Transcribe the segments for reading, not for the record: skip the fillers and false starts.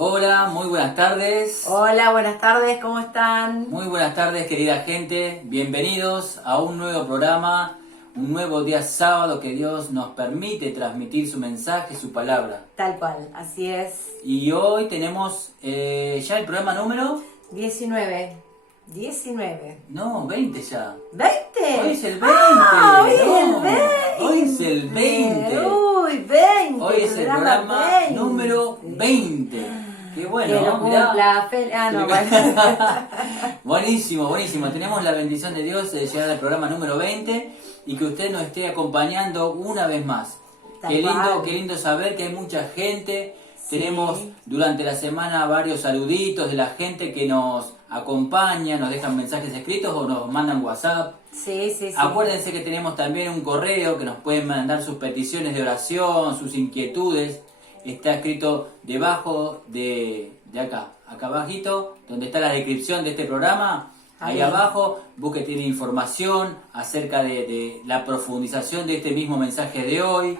Hola, muy buenas tardes. Hola, buenas tardes, ¿cómo están? Muy buenas tardes, querida gente. Bienvenidos a un nuevo programa, un nuevo día sábado que Dios nos permite transmitir su mensaje, su palabra. Tal cual, así es. Y hoy tenemos ya el programa número... 19. No, 20 ya. ¿20? Hoy es el 20. Ah, hoy es No, el 20. Hoy es el 20. Uy, 20. Hoy es el programa 20. número 20. Qué bueno, Que lo mirá. cumpla. Bueno. Buenísimo, buenísimo. Tenemos la bendición de Dios de llegar al programa número 20 y que usted nos esté acompañando una vez más. Tal Qué lindo, cual. qué lindo saber que hay mucha gente. Sí. Tenemos durante la semana varios saluditos de la gente que nos acompaña, nos dejan mensajes escritos o nos mandan WhatsApp. Sí. Acuérdense que tenemos también un correo que nos pueden mandar sus peticiones de oración, sus inquietudes. Está escrito debajo de acá abajito, donde está la descripción de este programa. Ahí abajo, busque, tiene información acerca de la profundización de este mismo mensaje de hoy,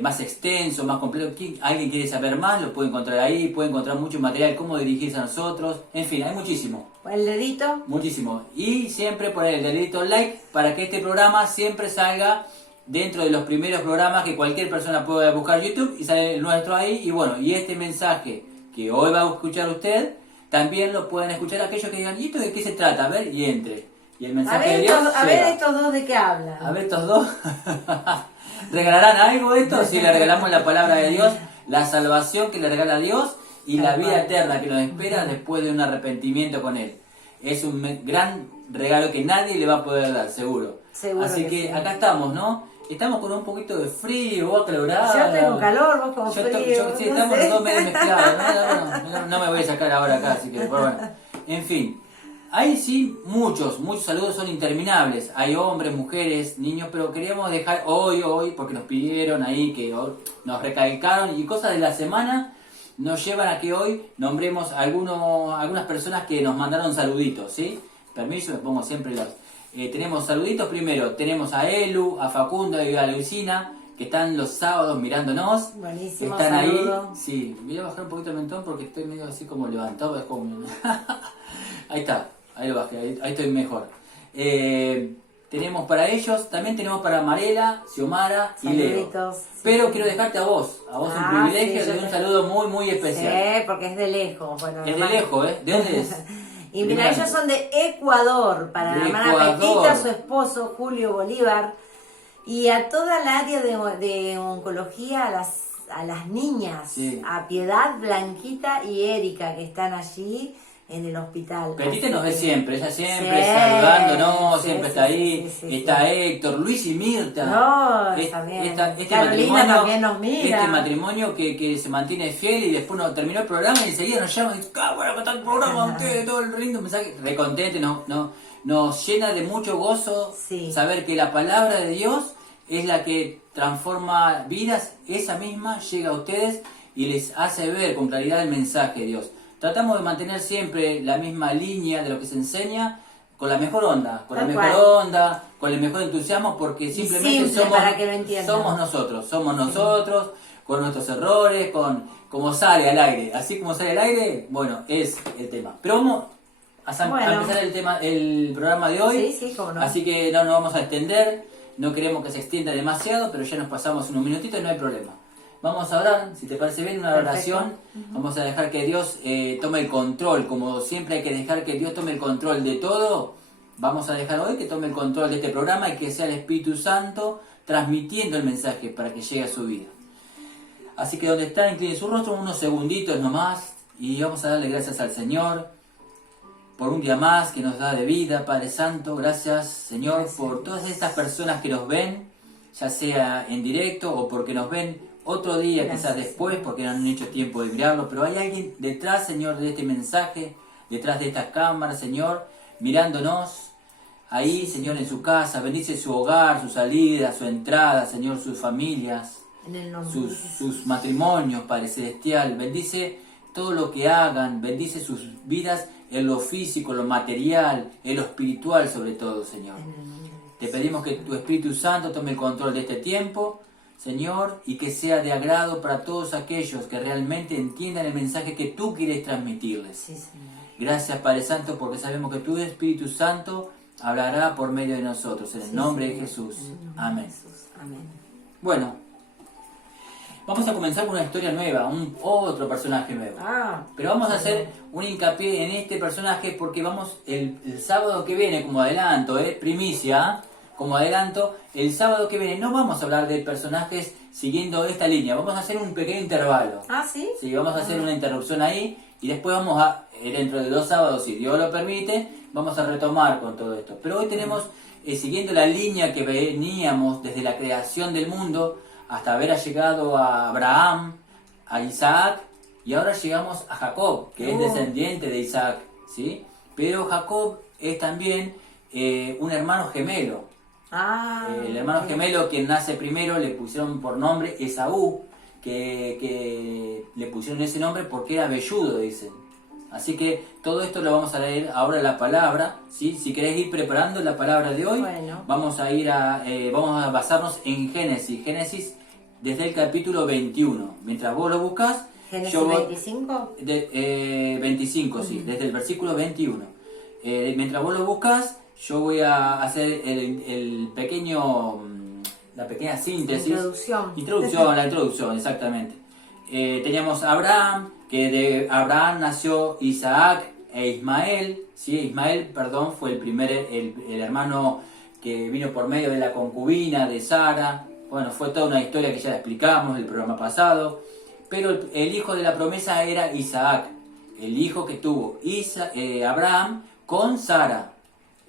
más extenso, más completo. ¿Alguien quiere saber más? Lo puede encontrar ahí, puede encontrar mucho material, cómo dirigirse a nosotros. En fin, hay muchísimo. El dedito. Muchísimo. Y siempre poner el dedito like para que este programa siempre salga dentro de los primeros programas que cualquier persona pueda buscar YouTube y sale el nuestro ahí. Y bueno, y este mensaje que hoy va a escuchar usted, también lo pueden escuchar aquellos que digan, ¿y esto de qué se trata? A ver, y entre. Y el mensaje de Dios A ver llega. estos dos de qué hablan. A ver estos dos. ¿Regalarán algo esto? Si le regalamos la palabra de Dios, la salvación que le regala Dios y la vida eterna que nos espera después de un arrepentimiento con Él. Es un gran regalo que nadie le va a poder dar, seguro. Así que sí. acá estamos, ¿no? Estamos con un poquito de frío, vos acalorado. Yo estoy con calor, vos con frío. Sí, no estamos sé. los dos medio mezclados. No me voy a sacar ahora acá, así que, pero bueno. En fin. Hay sí muchos saludos, son interminables. Hay hombres, mujeres, niños, pero queríamos dejar hoy, porque nos pidieron ahí, que nos recalcaron y cosas de la semana nos llevan a que hoy nombremos algunas personas que nos mandaron saluditos, ¿sí? Permiso, me pongo siempre los... tenemos saluditos primero, tenemos a Elu, a Facundo y a Luisina, que están los sábados mirándonos. Buenísimo, están saludo. ahí. Sí, voy a bajar un poquito el mentón porque estoy medio así como levantado, es como... Ahí está. Ahí lo bajé, ahí estoy mejor. Tenemos para ellos, también tenemos para Marela, Xiomara y Leo. Sí. Pero quiero dejarte a vos un privilegio sí, de un saludo muy especial. Sí, porque es de lejos. Bueno, Es de lejos, ¿eh? ¿De dónde es? Y mira, ellos son de Ecuador, para la hermana Petita, su esposo Julio Bolívar, y a toda la área de oncología, a las niñas, sí. A Piedad, Blanquita y Erika, que están allí en el hospital. Petita nos ve siempre, ella siempre saludándonos, siempre está ahí. Está Héctor, Luis y Mirta. También. Este Carolina matrimonio, también nos mira. Este matrimonio que se mantiene fiel y después terminó el programa y enseguida nos llaman y dicen, bueno, acá está el programa, ustedes, todo el lindo mensaje. Recontente, nos llena de mucho gozo saber que la palabra de Dios es la que transforma vidas, esa misma llega a ustedes y les hace ver con claridad el mensaje de Dios. Tratamos de mantener siempre la misma línea de lo que se enseña, con la mejor onda, con el mejor entusiasmo, porque simplemente somos nosotros, con nuestros errores, como sale al aire. Así como sale al aire, bueno, es el tema. Pero vamos a empezar el programa de hoy, cómo no. Así que no nos vamos a extender, no queremos que se extienda demasiado, pero ya nos pasamos unos minutitos y no hay problema. Vamos a orar, si te parece bien, una oración. Vamos a dejar que Dios tome el control, como siempre hay que dejar que Dios tome el control de todo. Vamos a dejar hoy que tome el control de este programa y que sea el Espíritu Santo transmitiendo el mensaje para que llegue a su vida. Así que donde está, incline su rostro unos segunditos nomás y vamos a darle gracias al Señor por un día más que nos da de vida, Padre Santo. Gracias, Señor, por todas estas personas que nos ven, ya sea en directo o porque nos ven otro día, quizás después, porque no han hecho tiempo de mirarlo, pero hay alguien detrás, Señor, de este mensaje, detrás de esta cámara, Señor, mirándonos ahí, Señor, en su casa. Bendice su hogar, su salida, su entrada, Señor, sus familias, sus matrimonios, Padre Celestial. Bendice todo lo que hagan, bendice sus vidas en lo físico, lo material, en lo espiritual sobre todo, Señor. Te pedimos que tu Espíritu Santo tome el control de este tiempo. Señor, y que sea de agrado para todos aquellos que realmente entiendan el mensaje que tú quieres transmitirles. Sí, Señor. Gracias, Padre Santo, porque sabemos que tu Espíritu Santo hablará por medio de nosotros. En el nombre de Jesús. Amén. Amén. Bueno, vamos a comenzar con una historia nueva, otro personaje nuevo. Pero vamos a hacer un hincapié en este personaje porque vamos el sábado que viene, como adelanto, primicia, como adelanto, el sábado que viene no vamos a hablar de personajes siguiendo esta línea, vamos a hacer un pequeño intervalo. ¿Sí? Sí, vamos a hacer una interrupción ahí y después vamos a, dentro de 2 sábados, si Dios lo permite, vamos a retomar con todo esto. Pero hoy tenemos, siguiendo la línea que veníamos desde la creación del mundo hasta haber llegado a Abraham, a Isaac, y ahora llegamos a Jacob, que es descendiente de Isaac, ¿sí? Pero Jacob es también un hermano gemelo. El hermano gemelo que nace primero le pusieron por nombre Esaú, que le pusieron ese nombre porque era velludo, dicen. Así que todo esto lo vamos a leer ahora la palabra, ¿sí? Si querés ir preparando la palabra de hoy, vamos a basarnos en Génesis desde el capítulo 21. Mientras vos lo buscas, ¿Génesis 25? 25, sí, desde el versículo 21. Mientras vos lo buscas, yo voy a hacer la pequeña síntesis. La introducción, exactamente. Teníamos a Abraham, que de Abraham nació Isaac e Ismael. Sí, Ismael, fue el hermano que vino por medio de la concubina de Sara. Bueno, fue toda una historia que ya la explicamos en el programa pasado. Pero el hijo de la promesa era Isaac, el hijo que tuvo Abraham con Sara.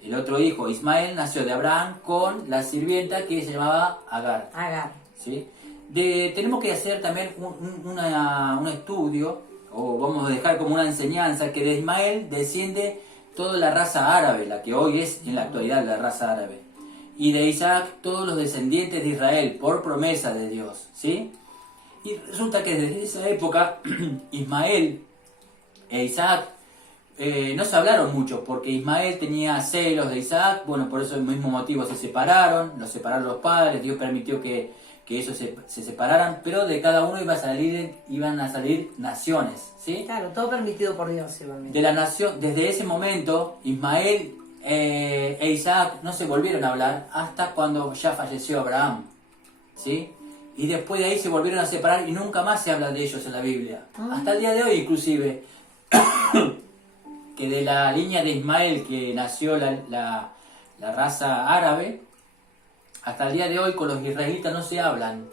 El otro hijo, Ismael, nació de Abraham con la sirvienta que se llamaba Agar. ¿Sí? Tenemos que hacer también un estudio, o vamos a dejar como una enseñanza, que de Ismael desciende toda la raza árabe, la que hoy es en la actualidad la raza árabe. Y de Isaac todos los descendientes de Israel, por promesa de Dios. ¿Sí? Y resulta que desde esa época, Ismael e Isaac no se hablaron mucho, porque Ismael tenía celos de Isaac. Bueno, por eso el mismo motivo se separaron, los separaron los padres. Dios permitió que ellos se separaran, pero de cada uno iban a salir naciones, ¿sí? Claro, todo permitido por Dios igualmente. De la nación, desde ese momento, Ismael e Isaac no se volvieron a hablar hasta cuando ya falleció Abraham, ¿sí? Y después de ahí se volvieron a separar y nunca más se habla de ellos en la Biblia. Hasta el día de hoy, inclusive, que de la línea de Ismael que nació la raza árabe, hasta el día de hoy con los israelitas no se hablan.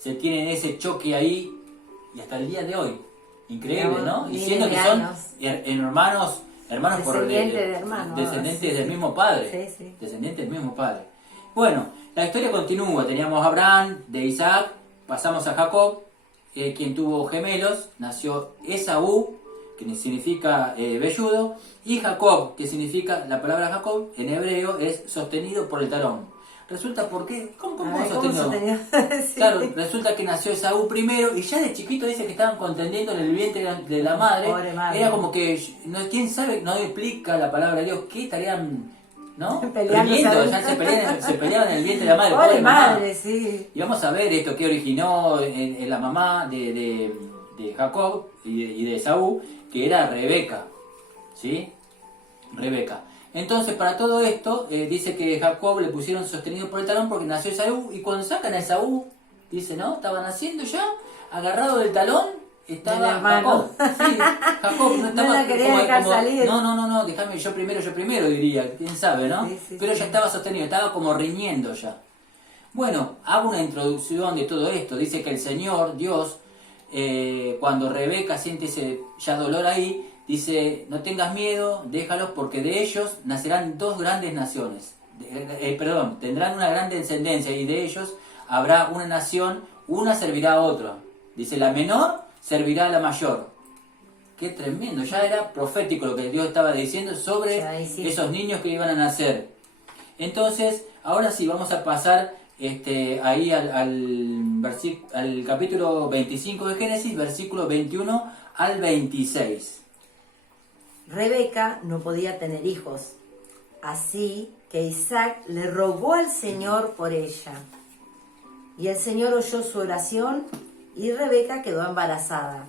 Se tienen ese choque ahí y hasta el día de hoy. Increíble, ¿no? Y siendo que son hermanos descendientes del mismo padre. Sí. Descendientes del mismo padre. Bueno, la historia continúa. Teníamos a Abraham, de Isaac, pasamos a Jacob, quien tuvo gemelos, nació Esaú, que significa velludo, y Jacob, que significa, la palabra Jacob en hebreo es sostenido por el talón. Resulta, ¿por qué? ¿Cómo sostenido? Sí. Claro, resulta que nació Esaú primero y ya de chiquito dice que estaban contendiendo en el vientre de la madre. Pobre madre. Era como que, quién sabe, no explica la palabra de Dios, ¿qué estarían, no? Peleando, ya se peleaban en el vientre de la madre. Pobre madre, sí. Y vamos a ver esto que originó en la mamá de Jacob y de Esaú, que era Rebeca, ¿sí? Rebeca. Entonces, para todo esto, dice que Jacob le pusieron sostenido por el talón porque nació Esaú, y cuando sacan a Esaú, dice, ¿no? Estaba naciendo ya, agarrado del talón, estaba Jacob. Sí, Jacob no estaba... No la quería dejar salir. No, déjame yo primero, diría, quién sabe, ¿no? Sí, pero ya estaba sostenido, estaba como riñendo ya. Bueno, hago una introducción de todo esto. Dice que el Señor, Dios, cuando Rebeca siente ese ya dolor ahí, dice, no tengas miedo, déjalos, porque de ellos nacerán 2 grandes naciones. Tendrán una gran descendencia, y de ellos habrá una nación, una servirá a otra. Dice, la menor servirá a la mayor. Qué tremendo, ya era profético lo que Dios estaba diciendo sobre esos niños que iban a nacer. Entonces, ahora sí, vamos a pasar ahí al capítulo 25 de Génesis, versículo 21 al 26. Rebeca no podía tener hijos, así que Isaac le rogó al Señor por ella. Y el Señor oyó su oración y Rebeca quedó embarazada.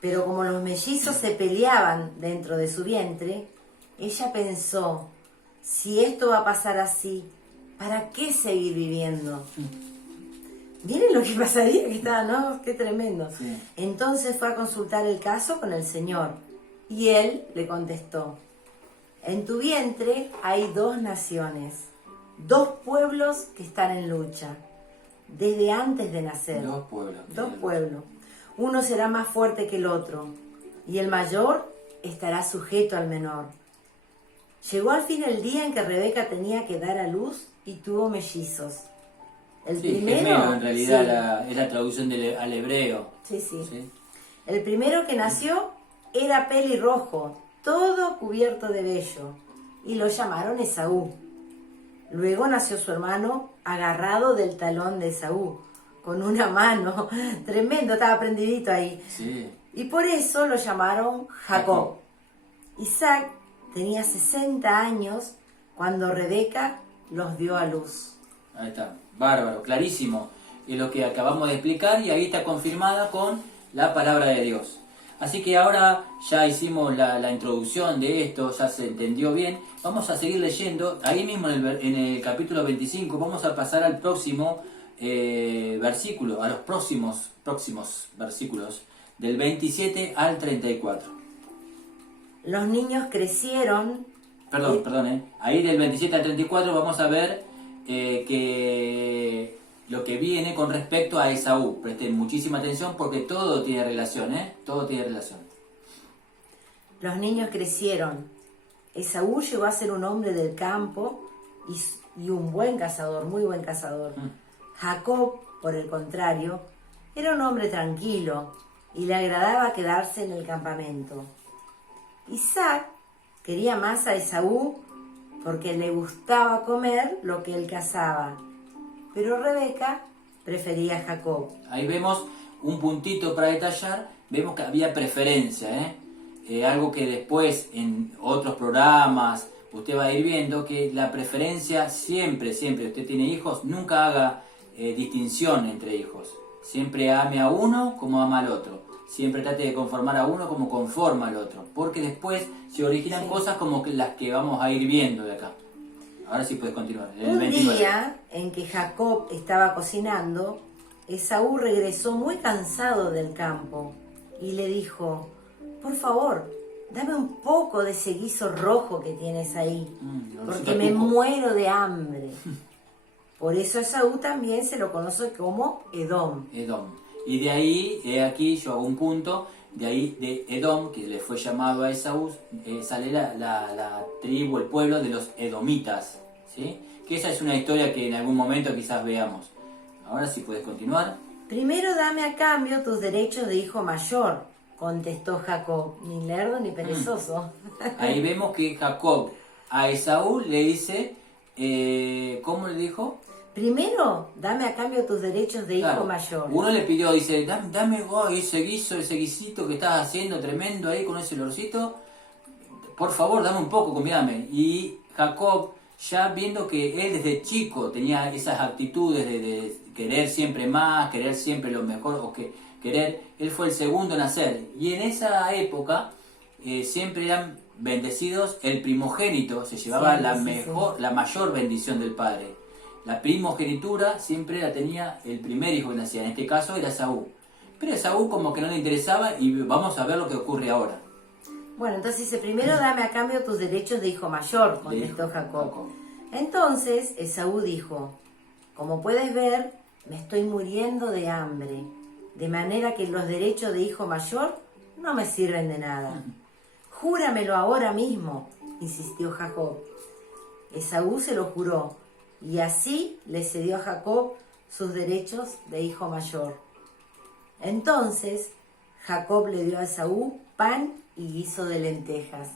Pero como los mellizos se peleaban dentro de su vientre, ella pensó, si esto va a pasar así, ¿para qué seguir viviendo? Miren lo que pasaría que estaba, ¿no? Qué tremendo. Sí. Entonces fue a consultar el caso con el Señor y él le contestó, en tu vientre hay 2 naciones, 2 pueblos que están en lucha, desde antes de nacer. 2 pueblos. 2 pueblos. Uno será más fuerte que el otro y el mayor estará sujeto al menor. Llegó al fin el día en que Rebeca tenía que dar a luz y tuvo mellizos. El Sí, primero, gemelo, en realidad sí. es la traducción al hebreo. Sí, sí. ¿Sí? El primero que nació era pelirrojo, todo cubierto de vello, y lo llamaron Esaú. Luego nació su hermano agarrado del talón de Esaú, con una mano, tremendo, estaba prendidito ahí. Sí. Y por eso lo llamaron Jacob. Isaac tenía 60 años cuando Rebeca los dio a luz. Ahí está, bárbaro, clarísimo. Es lo que acabamos de explicar y ahí está confirmada con la palabra de Dios. Así que ahora ya hicimos la introducción de esto, ya se entendió bien. Vamos a seguir leyendo, ahí mismo en el capítulo 25, vamos a pasar al próximo versículo, a los próximos versículos, del 27 al 34. Los niños crecieron. Perdón. Ahí del 27 al 34 vamos a ver que lo que viene con respecto a Esaú. Presten muchísima atención porque todo tiene relación, todo tiene relación. Los niños crecieron. Esaú llegó a ser un hombre del campo y un buen cazador, muy buen cazador. Jacob, por el contrario, era un hombre tranquilo y le agradaba quedarse en el campamento. Isaac quería más a Esaú porque le gustaba comer lo que él cazaba, pero Rebeca prefería a Jacob. Ahí vemos un puntito para detallar, vemos que había preferencia, algo que después en otros programas usted va a ir viendo, que la preferencia siempre, usted tiene hijos, nunca haga distinción entre hijos, siempre ame a uno como ama al otro, siempre trate de conformar a uno como conforma al otro, porque después se originan cosas como las que vamos a ir viendo de acá. Ahora sí puedes continuar. Un día en que Jacob estaba cocinando, Esaú regresó muy cansado del campo y le dijo, por favor, dame un poco de ese guiso rojo que tienes ahí, porque me muero de hambre. Por eso Esaú también se lo conoce como Edom. Y de ahí, aquí yo hago un punto, de ahí de Edom, que le fue llamado a Esaú, sale la tribu, el pueblo de los edomitas, ¿sí? Que esa es una historia que en algún momento quizás veamos. Ahora sí puedes continuar. Primero dame a cambio tus derechos de hijo mayor, contestó Jacob, ni lerdo ni perezoso. Ahí vemos que Jacob a Esaú le dice, ¿cómo le dijo? Primero, dame a cambio tus derechos de hijo mayor. Uno le pidió, dice, dame ese guisito que estás haciendo tremendo ahí con ese olorcito. Por favor, dame un poco, convídame. Y Jacob, ya viendo que él desde chico tenía esas actitudes de querer siempre más, querer siempre lo mejor, o que él fue el segundo en nacer. Y en esa época siempre eran bendecidos, el primogénito se llevaba la mayor bendición del padre. La primogenitura siempre la tenía el primer hijo que nacía, en este caso era Esaú. Pero a Esaú como que no le interesaba y vamos a ver lo que ocurre ahora. Bueno, entonces dice, primero dame a cambio tus derechos de hijo mayor, contestó Jacob. Entonces Esaú dijo, como puedes ver, me estoy muriendo de hambre, de manera que los derechos de hijo mayor no me sirven de nada. Júramelo ahora mismo, insistió Jacob. Esaú se lo juró. Y así le cedió a Jacob sus derechos de hijo mayor. Entonces Jacob le dio a Esaú pan y guiso de lentejas.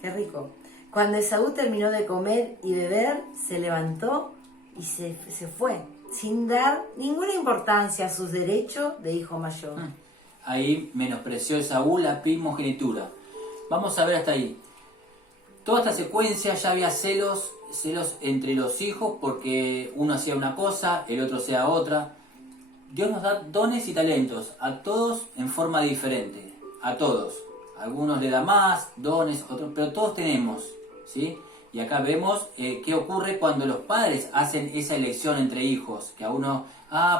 ¡Qué rico! Cuando Esaú terminó de comer y beber, se levantó y se fue, sin dar ninguna importancia a sus derechos de hijo mayor. Ahí menospreció Esaú la primogenitura. Vamos a ver hasta ahí. toda esta secuencia ya había celos entre los hijos porque uno hacía una cosa, el otro hacía otra. Dios nos da dones y talentos a todos en forma diferente, a todos. Algunos le da más dones, otros, pero todos tenemos, ¿sí? Y acá vemos qué ocurre cuando los padres hacen esa elección entre hijos, que a uno,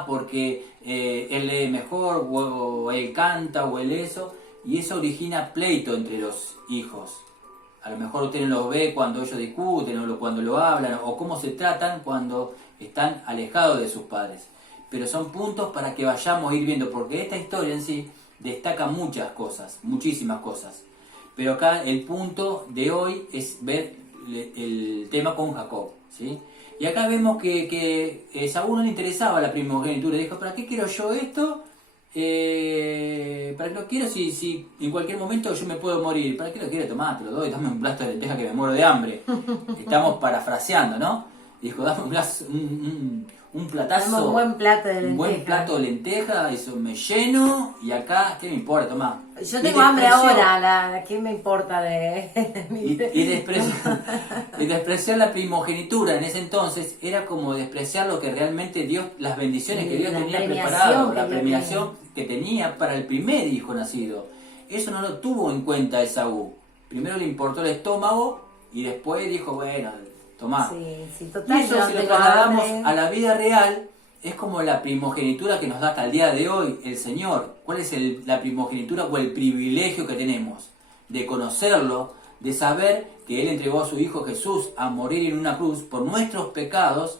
porque él lee mejor, o él canta, o él eso, y eso origina pleito entre los hijos. A lo mejor usted no lo ve cuando ellos discuten, o cuando lo hablan, o cómo se tratan cuando están alejados de sus padres. Pero son puntos para que vayamos a ir viendo, porque esta historia en sí destaca muchas cosas, muchísimas cosas. Pero acá el punto de hoy es ver el tema con Jacob, ¿sí? Y acá vemos que Saúl no le interesaba la primogenitura, dijo, ¿para qué quiero yo esto? ¿Para qué lo quiero si en cualquier momento yo me puedo morir? ¿Para qué lo quiero? Tomar, te lo doy, dame un plato de lenteja que me muero de hambre. Estamos parafraseando, ¿no? Dijo, dame un platazo, dame un buen plato de lenteja. Un buen plato de lenteja, eso me lleno, y acá, ¿qué me importa? Tomá. Yo tengo hambre ahora, ¿qué me importa de mi y despreciar la primogenitura en ese entonces era como despreciar lo que realmente Dios, las bendiciones que Dios tenía preparado, la premiación que tenía para el primer hijo nacido. Eso no lo tuvo en cuenta Esaú. Primero le importó el estómago y después dijo, bueno, tomá. Sí, total, y eso, si lo trasladamos a la vida real, es como la primogenitura que nos da hasta el día de hoy el Señor. ¿Cuál es la primogenitura o el privilegio que tenemos? De conocerlo, de saber que Él entregó a su Hijo Jesús a morir en una cruz por nuestros pecados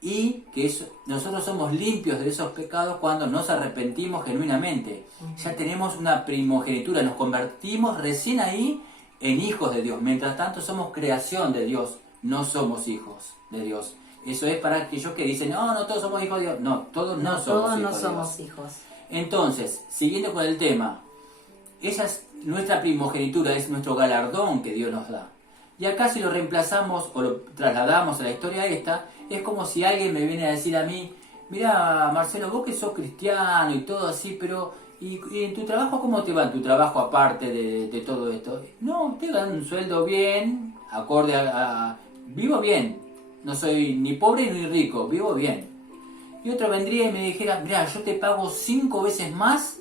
y que nosotros somos limpios de esos pecados cuando nos arrepentimos genuinamente. Ya tenemos una primogenitura, nos convertimos recién ahí en hijos de Dios. Mientras tanto somos creación de Dios, no somos hijos de Dios. Eso es para aquellos que dicen, no todos somos hijos de Dios. No, todos no somos hijos. Entonces, siguiendo con el tema, esa es nuestra primogenitura, es nuestro galardón que Dios nos da. Y acá si lo reemplazamos o lo trasladamos a la historia esta, es como si alguien me viene a decir a mí, mira Marcelo, vos que sos cristiano y todo así, pero ¿y en tu trabajo cómo te va en tu trabajo aparte de todo esto? No, te dan un sueldo bien, acorde a vivo bien. No soy ni pobre ni rico, vivo bien. Y otro vendría y me dijera, mira, yo te pago 5 veces más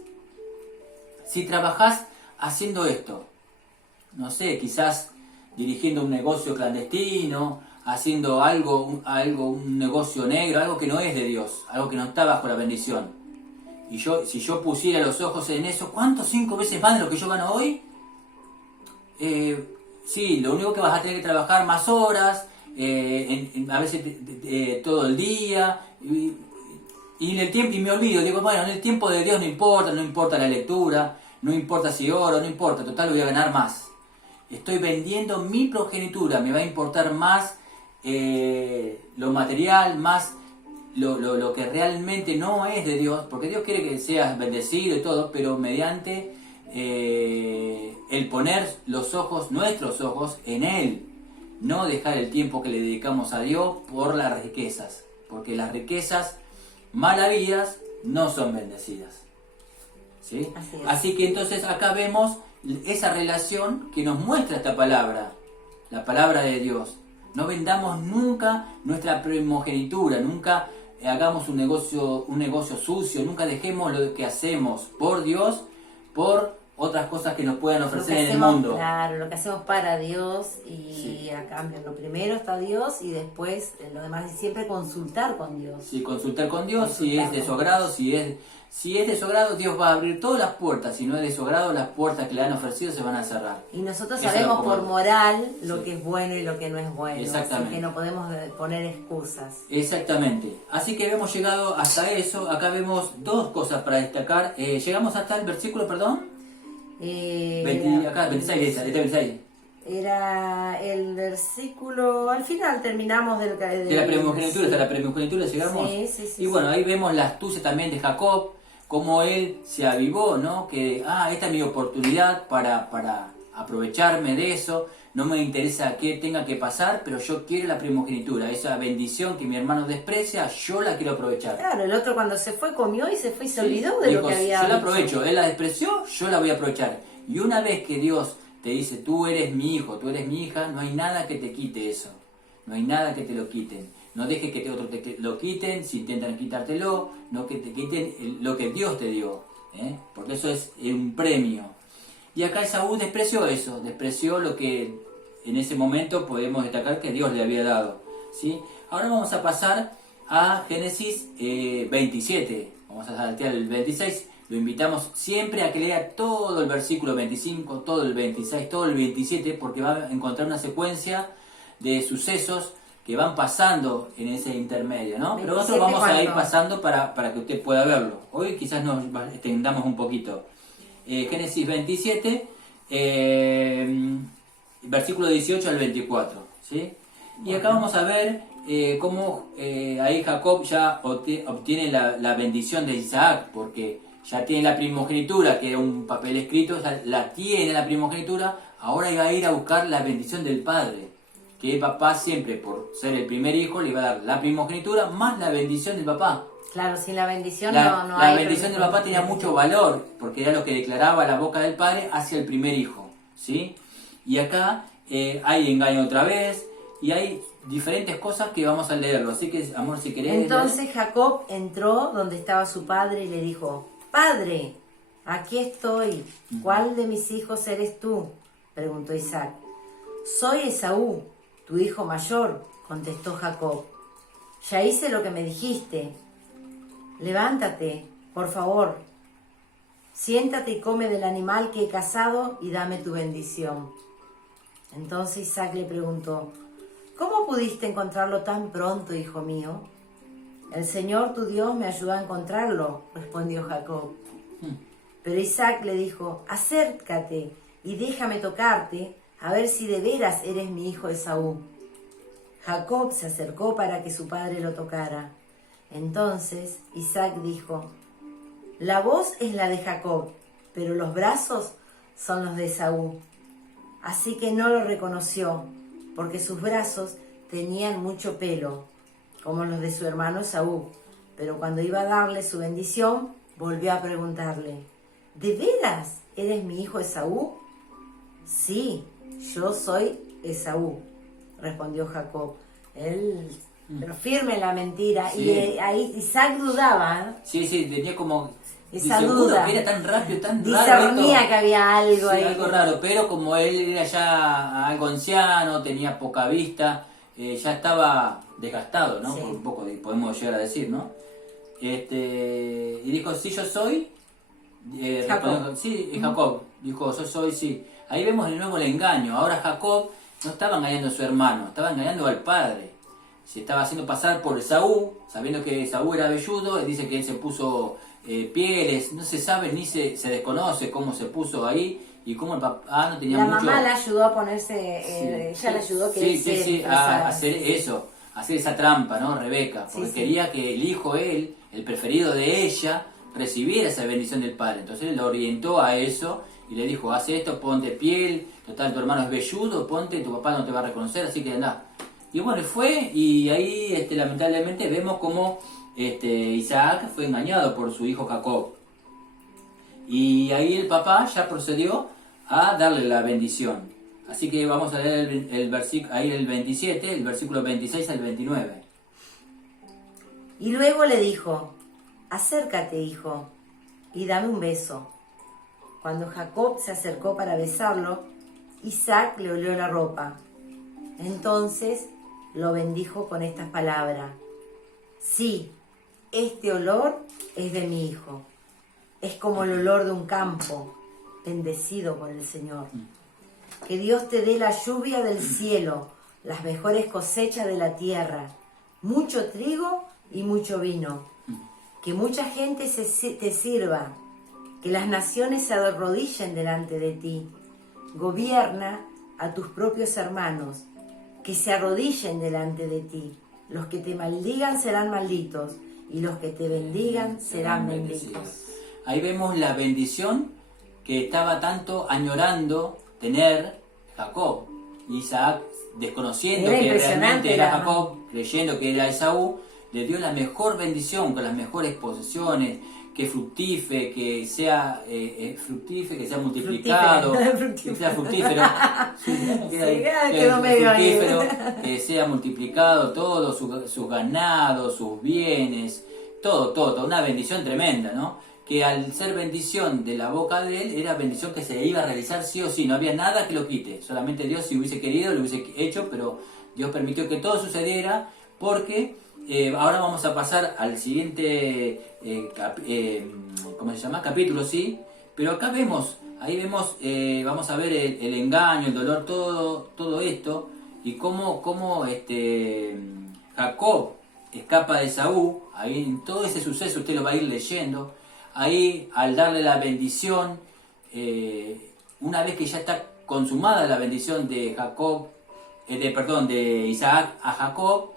si trabajás haciendo esto. No sé, quizás dirigiendo un negocio clandestino, haciendo un negocio negro, algo que no es de Dios, algo que no está bajo la bendición. Y si yo pusiera los ojos en eso, ¿cuánto 5 veces más de lo que yo gano hoy? Sí, lo único que vas a tener que trabajar más horas, a veces todo el día, y en el tiempo, y me olvido, digo, bueno, en el tiempo de Dios no importa la lectura, no importa si oro, no importa, total voy a ganar más. Estoy vendiendo mi progenitura, me va a importar más lo material, más lo que realmente no es de Dios, porque Dios quiere que seas bendecido y todo, pero mediante el poner nuestros ojos en Él, no dejar el tiempo que le dedicamos a Dios por las riquezas, porque las riquezas mal habidas no son bendecidas. ¿Sí? Así que entonces acá vemos esa relación que nos muestra esta palabra, la palabra de Dios. No vendamos nunca nuestra primogenitura, nunca hagamos un negocio sucio, nunca dejemos lo que hacemos por Dios, por otras cosas que nos puedan ofrecer en el mundo. Claro, lo que hacemos para Dios y a cambio, lo primero está Dios y después lo demás, y siempre consultar con Dios. Sí, consultar con Dios, si es de su agrado, si es de su agrado, Dios va a abrir todas las puertas. Si no es de su agrado, las puertas que le han ofrecido se van a cerrar. Y nosotros sabemos por moral lo que es bueno y lo que no es bueno. Exactamente. Así que no podemos poner excusas. Exactamente. Así que hemos llegado hasta eso. Acá vemos 2 cosas para destacar. Llegamos hasta el versículo, perdón. 26. Era el versículo, al final terminamos de la primogenitura, hasta la primogenitura llegamos. Sí, y bueno, ahí vemos la astucia también de Jacob, cómo él se avivó, ¿no? Que, esta es mi oportunidad para aprovecharme de eso, no me interesa qué tenga que pasar, pero yo quiero la primogenitura, esa bendición que mi hermano desprecia, yo la quiero aprovechar. Claro, el otro cuando se fue comió y se fue y se olvidó de lo que había yo la aprovecho, él la despreció, yo la voy a aprovechar. Y una vez que Dios te dice, tú eres mi hijo, tú eres mi hija, no hay nada que te quite eso. No hay nada que te lo quiten. No dejes que otros te lo quiten, si intentan quitártelo, no que te quiten lo que Dios te dio. Porque eso es un premio. Y acá Esaú despreció eso, despreció lo que en ese momento podemos destacar que Dios le había dado. ¿Sí? Ahora vamos a pasar a Génesis 27. Vamos a saltear el 26. Lo invitamos siempre a que lea todo el versículo 25, todo el 26, todo el 27, porque va a encontrar una secuencia de sucesos que van pasando en ese intermedio, ¿no? Pero nosotros vamos a ir pasando para que usted pueda verlo. Hoy quizás nos extendamos un poquito. Génesis 27, versículo 18 al 24, ¿sí? Y acá vamos a ver cómo ahí Jacob ya obtiene la bendición de Isaac, porque ya tiene la primogenitura, que era un papel escrito, la tiene la primogenitura, ahora iba a ir a buscar la bendición del padre, que el papá siempre, por ser el primer hijo, le iba a dar la primogenitura más la bendición del papá. Claro, sin la bendición no hay. La bendición del papá tenía mucho valor, porque era lo que declaraba la boca del padre hacia el primer hijo, ¿sí? Y acá hay engaño otra vez, y hay diferentes cosas que vamos a leerlo, así que, amor, si querés... Entonces Jacob entró donde estaba su padre y le dijo, «Padre, aquí estoy, ¿cuál de mis hijos eres tú?», preguntó Isaac. «Soy Esaú, tu hijo mayor», contestó Jacob. «Ya hice lo que me dijiste. Levántate, por favor. Siéntate y come del animal que he cazado y dame tu bendición». Entonces Isaac le preguntó, «¿Cómo pudiste encontrarlo tan pronto, hijo mío?». «El Señor tu Dios me ayudó a encontrarlo», respondió Jacob. Pero Isaac le dijo, «Acércate y déjame tocarte, a ver si de veras eres mi hijo Esaú». Jacob se acercó para que su padre lo tocara. Entonces Isaac dijo, «La voz es la de Jacob, pero los brazos son los de Esaú». Así que no lo reconoció, porque sus brazos tenían mucho pelo, como los de su hermano Esaú. Pero cuando iba a darle su bendición, volvió a preguntarle, «¿De veras eres mi hijo Esaú?». «Sí, yo soy Esaú», respondió Jacob. Él, pero firme en la mentira. Sí. Y ahí Isaac dudaba. Sí, tenía como... esa duda. Que era tan rápido, discernía que había algo sí, ahí. Algo raro, pero como él era ya algo anciano, tenía poca vista, ya estaba desgastado, ¿no? Sí. Por un poco podemos llegar a decir, ¿no? Y dijo, sí, yo soy. Jacob. Sí, Jacob. Dijo, yo soy, sí. Ahí vemos de nuevo el engaño. Ahora Jacob no estaba engañando a su hermano, estaba engañando al padre. Se estaba haciendo pasar por Esaú, sabiendo que Esaú era velludo, él dice que él se puso pieles, no se sabe ni se desconoce cómo se puso ahí y cómo el papá no tenía mucho... La mamá la ayudó a ponerse, ella le ayudó que a hacer eso, a hacer esa trampa, ¿no? Rebeca, porque quería que el hijo, él, el preferido de ella, recibiera esa bendición del padre. Entonces él lo orientó a eso y le dijo, haz esto, ponte piel, total tu hermano es velludo, ponte, tu papá no te va a reconocer, así que andá. Y bueno, fue, y ahí lamentablemente vemos cómo Isaac fue engañado por su hijo Jacob. Y ahí el papá ya procedió a darle la bendición. Así que vamos a leer el versículo, ahí el 27, el versículo 26 al 29. Y luego le dijo, acércate, hijo, y dame un beso. Cuando Jacob se acercó para besarlo, Isaac le olió la ropa. Entonces lo bendijo con estas palabras. Sí, este olor es de mi hijo. Es como el olor de un campo bendecido por el Señor. Que Dios te dé la lluvia del cielo, las mejores cosechas de la tierra, mucho trigo y mucho vino. Que mucha gente te sirva, que las naciones se arrodillen delante de ti. Gobierna a tus propios hermanos, que se arrodillen delante de ti. Los que te maldigan serán malditos, y los que te bendigan serán benditos. Ahí vemos la bendición que estaba tanto añorando tener Jacob. Isaac, desconociendo que realmente era Jacob, creyendo que era Esaú, le dio la mejor bendición, con las mejores posesiones, que fructife, que sea fructífero, que sea multiplicado, que sea fructífero, que sea multiplicado todo, sus ganados, sus bienes, todo, una bendición tremenda, ¿no? Que al ser bendición de la boca de él, era bendición que se iba a realizar sí o sí, no había nada que lo quite, solamente Dios si hubiese querido lo hubiese hecho, pero Dios permitió que todo sucediera porque ahora vamos a pasar al siguiente ¿cómo se llama? Capítulo, sí, pero acá vemos, vamos a ver el engaño, el dolor, todo esto, y cómo Jacob escapa de Esaú. Ahí en todo ese suceso usted lo va a ir leyendo. Ahí, al darle la bendición, una vez que ya está consumada la bendición de Jacob, de Isaac a Jacob,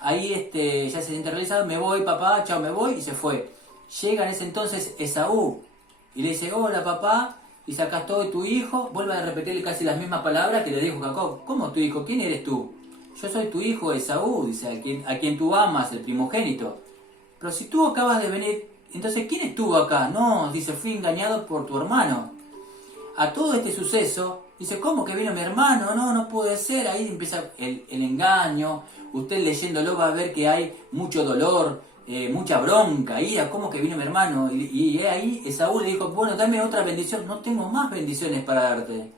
ahí ya se siente realizado, me voy papá, chao, me voy, y se fue. Llega en ese entonces Esaú y le dice, hola papá, dice, acá estoy, tu hijo. Vuelve a repetirle casi las mismas palabras que le dijo Jacob. ¿Cómo tu hijo? ¿Quién eres tú? Yo soy tu hijo Esaú, dice, a quien tú amas, el primogénito. Pero si tú acabas de venir, entonces ¿quién estuvo acá? No, dice, fui engañado por tu hermano. A todo este suceso, dice, ¿cómo que vino mi hermano? No puede ser. Ahí empieza el engaño. Usted leyéndolo va a ver que hay mucho dolor, mucha bronca, ira, ¿cómo que vino mi hermano? Y ahí Esaú le dijo, bueno, dame otra bendición. No tengo más bendiciones para darte.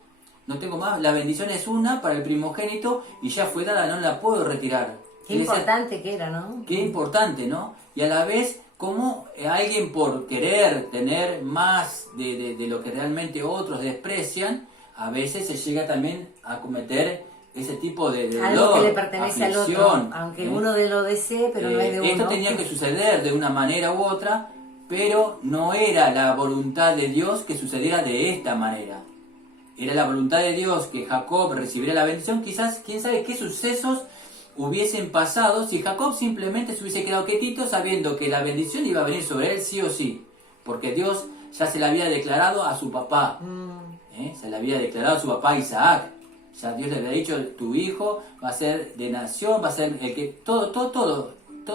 No tengo más. La bendición es una para el primogénito y ya fue dada, no la puedo retirar. Qué importante que era, ¿no? Qué importante, ¿no? Y a la vez, como alguien por querer tener más de lo que realmente otros desprecian, a veces se llega también a cometer ese tipo de dolor, algo que le pertenece aflicción, al otro, aunque uno de lo desee, pero no es de uno. Esto tenía que suceder de una manera u otra, pero no era la voluntad de Dios que sucediera de esta manera. Era la voluntad de Dios que Jacob recibiera la bendición. Quizás, quién sabe qué sucesos hubiesen pasado si Jacob simplemente se hubiese quedado quietito sabiendo que la bendición iba a venir sobre él sí o sí, porque Dios ya se la había declarado a su papá, se la había declarado a su papá Isaac. Ya Dios le había dicho, tu hijo va a ser de nación, va a ser el que... Todo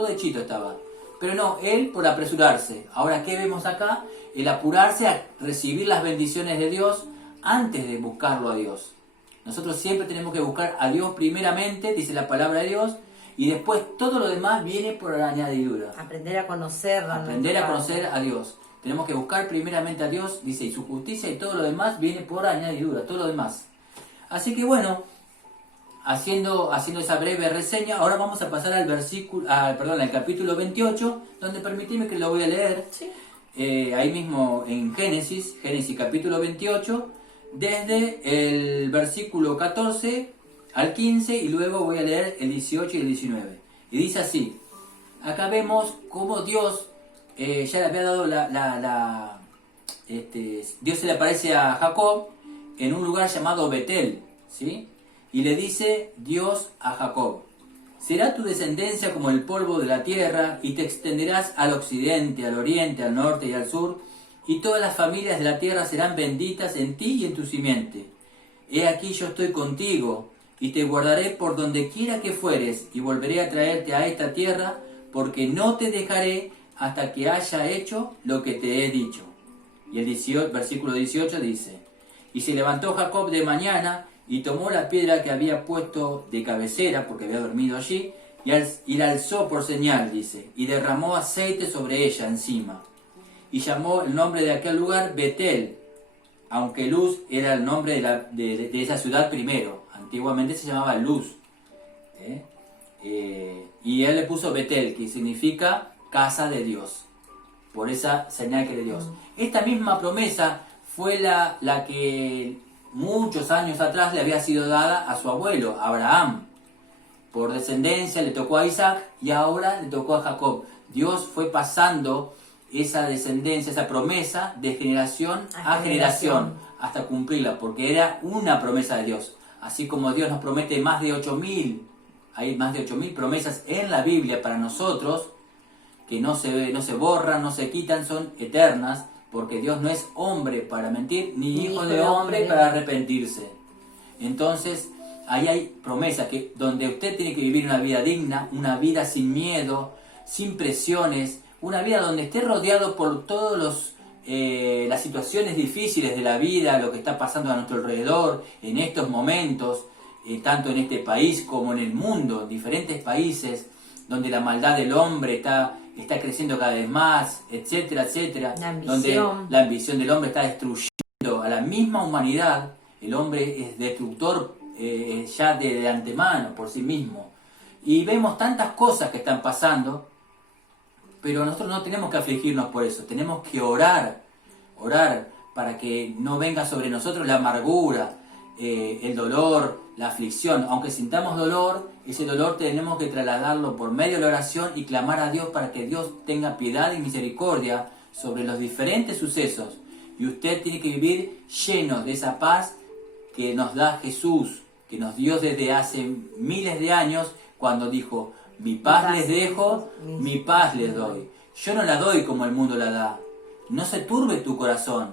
hechito estaba. Pero no, él por apresurarse. Ahora, ¿qué vemos acá? El apurarse a recibir las bendiciones de Dios antes de buscarlo a Dios. Nosotros siempre tenemos que buscar a Dios primeramente, dice la palabra de Dios, y después todo lo demás viene por añadidura. Aprender a conocerlo. Aprender a conocer a Dios. Tenemos que buscar primeramente a Dios, dice, y su justicia, y todo lo demás viene por añadidura, todo lo demás. Así que bueno, haciendo esa breve reseña, ahora vamos a pasar al capítulo 28, donde permitime que lo voy a leer. Sí. Ahí mismo en Génesis capítulo 28, desde el versículo 14 al 15, y luego voy a leer el 18 y el 19. Y dice así, acá vemos cómo Dios ya le había dado Dios se le aparece a Jacob en un lugar llamado Betel, ¿sí? Y le dice Dios a Jacob, será tu descendencia como el polvo de la tierra, y te extenderás al occidente, al oriente, al norte y al sur, y todas las familias de la tierra serán benditas en ti y en tu simiente. He aquí yo estoy contigo, y te guardaré por donde quiera que fueres, y volveré a traerte a esta tierra, porque no te dejaré hasta que haya hecho lo que te he dicho. Y el versículo 18 dice, y se levantó Jacob de mañana, y tomó la piedra que había puesto de cabecera, porque había dormido allí, y la alzó por señal, dice, y derramó aceite sobre ella encima. Y llamó el nombre de aquel lugar Betel, aunque Luz era el nombre de esa ciudad primero. Antiguamente se llamaba Luz. Y él le puso Betel, que significa casa de Dios, por esa señal que le dio. Esta misma promesa fue la que muchos años atrás le había sido dada a su abuelo, Abraham. Por descendencia le tocó a Isaac y ahora le tocó a Jacob. Dios fue pasando esa descendencia, esa promesa de generación a generación hasta cumplirla, porque era una promesa de Dios. Así como Dios nos promete más de 8.000, hay más de 8.000 promesas en la Biblia para nosotros, que no se borran, no se quitan, son eternas, porque Dios no es hombre para mentir, ni hijo de hombre para arrepentirse. Entonces, ahí hay promesas donde usted tiene que vivir una vida digna, una vida sin miedo, sin presiones, una vida donde estés rodeado por todos las situaciones difíciles de la vida, lo que está pasando a nuestro alrededor en estos momentos, tanto en este país como en el mundo, en diferentes países, donde la maldad del hombre está creciendo cada vez más, etcétera, etcétera, donde la ambición del hombre está destruyendo a la misma humanidad. El hombre es destructor ya de antemano por sí mismo. Y vemos tantas cosas que están pasando, pero nosotros no tenemos que afligirnos por eso, tenemos que orar para que no venga sobre nosotros la amargura, el dolor, la aflicción. Aunque sintamos dolor, ese dolor tenemos que trasladarlo por medio de la oración y clamar a Dios para que Dios tenga piedad y misericordia sobre los diferentes sucesos. Y usted tiene que vivir lleno de esa paz que nos da Jesús, que nos dio desde hace miles de años, cuando dijo: mi paz les dejo, mi paz les doy. Yo no la doy como el mundo la da. No se turbe tu corazón.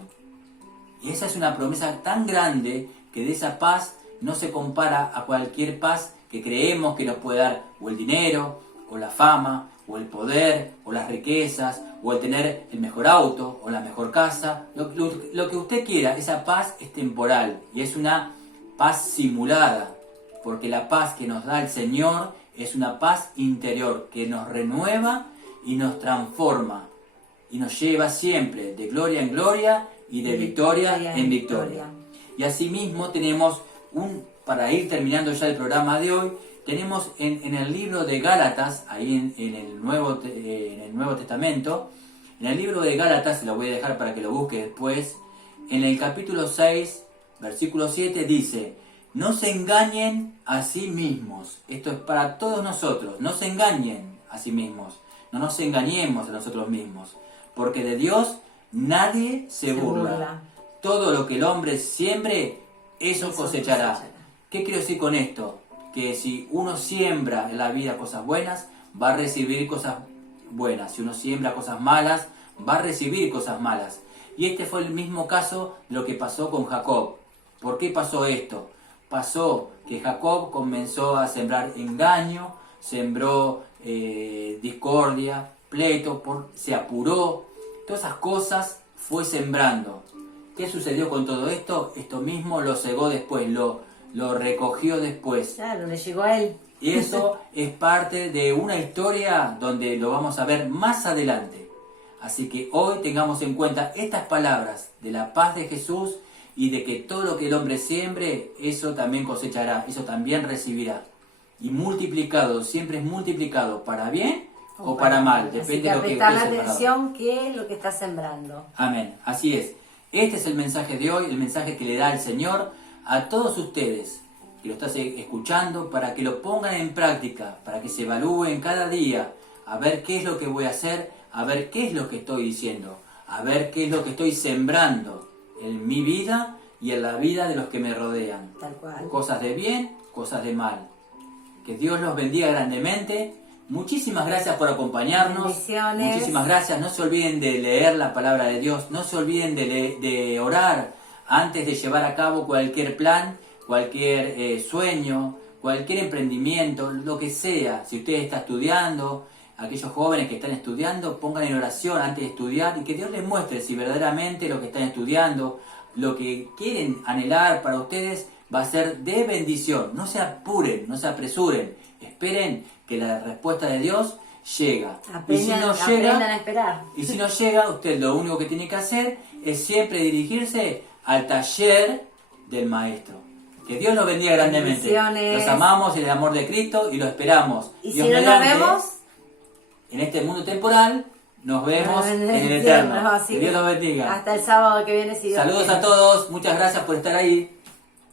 Y esa es una promesa tan grande, que de esa paz no se compara a cualquier paz que creemos que nos puede dar o el dinero, o la fama, o el poder, o las riquezas, o el tener el mejor auto, o la mejor casa. Lo que usted quiera, esa paz es temporal y es una paz simulada, porque la paz que nos da el Señor es una paz interior que nos renueva y nos transforma y nos lleva siempre de gloria en gloria y de victoria en victoria. Y asimismo tenemos para ir terminando ya el programa de hoy, tenemos en el libro de Gálatas, ahí en el Nuevo Testamento, en el libro de Gálatas, lo voy a dejar para que lo busque después, en el capítulo 6, versículo 7 dice: no se engañen a sí mismos. Esto es para todos nosotros. No se engañen a sí mismos. No nos engañemos a nosotros mismos. Porque de Dios nadie se burla. Todo lo que el hombre siembre, eso cosechará. ¿Qué quiero decir con esto? Que si uno siembra en la vida cosas buenas, va a recibir cosas buenas. Si uno siembra cosas malas, va a recibir cosas malas. Y este fue el mismo caso de lo que pasó con Jacob. ¿Por qué pasó esto? Pasó que Jacob comenzó a sembrar engaño, sembró discordia, pleito, se apuró, todas esas cosas fue sembrando. ¿Qué sucedió con todo esto? Esto mismo lo cegó después, lo recogió después. Claro, le llegó a él. Y eso es parte de una historia donde lo vamos a ver más adelante. Así que hoy tengamos en cuenta estas palabras de la paz de Jesús, y de que todo lo que el hombre siembre, eso también cosechará, eso también recibirá. Y multiplicado, siempre es multiplicado, para bien o para mal, depende de lo que prestar atención qué es lo que está sembrando. Amén, así es. Este es el mensaje de hoy, el mensaje que le da el Señor a todos ustedes que lo están escuchando, para que lo pongan en práctica, para que se evalúen cada día, a ver qué es lo que voy a hacer, a ver qué es lo que estoy diciendo, a ver qué es lo que estoy sembrando en mi vida y en la vida de los que me rodean. Tal cual. Cosas de bien, cosas de mal. Que Dios los bendiga grandemente. Muchísimas gracias por acompañarnos. Bendiciones. Muchísimas gracias. No se olviden de leer la palabra de Dios. No se olviden de orar antes de llevar a cabo cualquier plan, cualquier sueño, cualquier emprendimiento, lo que sea. Si usted está estudiando, aquellos jóvenes que están estudiando, pongan en oración antes de estudiar y que Dios les muestre si verdaderamente lo que están estudiando, lo que quieren anhelar para ustedes, va a ser de bendición. No se apuren, no se apresuren, esperen que la respuesta de Dios llega. Aprendan a esperar. Y si no llega, usted lo único que tiene que hacer es siempre dirigirse al taller del Maestro. Que Dios los bendiga grandemente. Los amamos en el amor de Cristo y lo esperamos. Y Dios, si no nos vemos en este mundo temporal, nos vemos en el eterno. Que Dios los bendiga. Hasta el sábado que viene. Si Dios Saludos quiere. A todos, muchas gracias por estar ahí.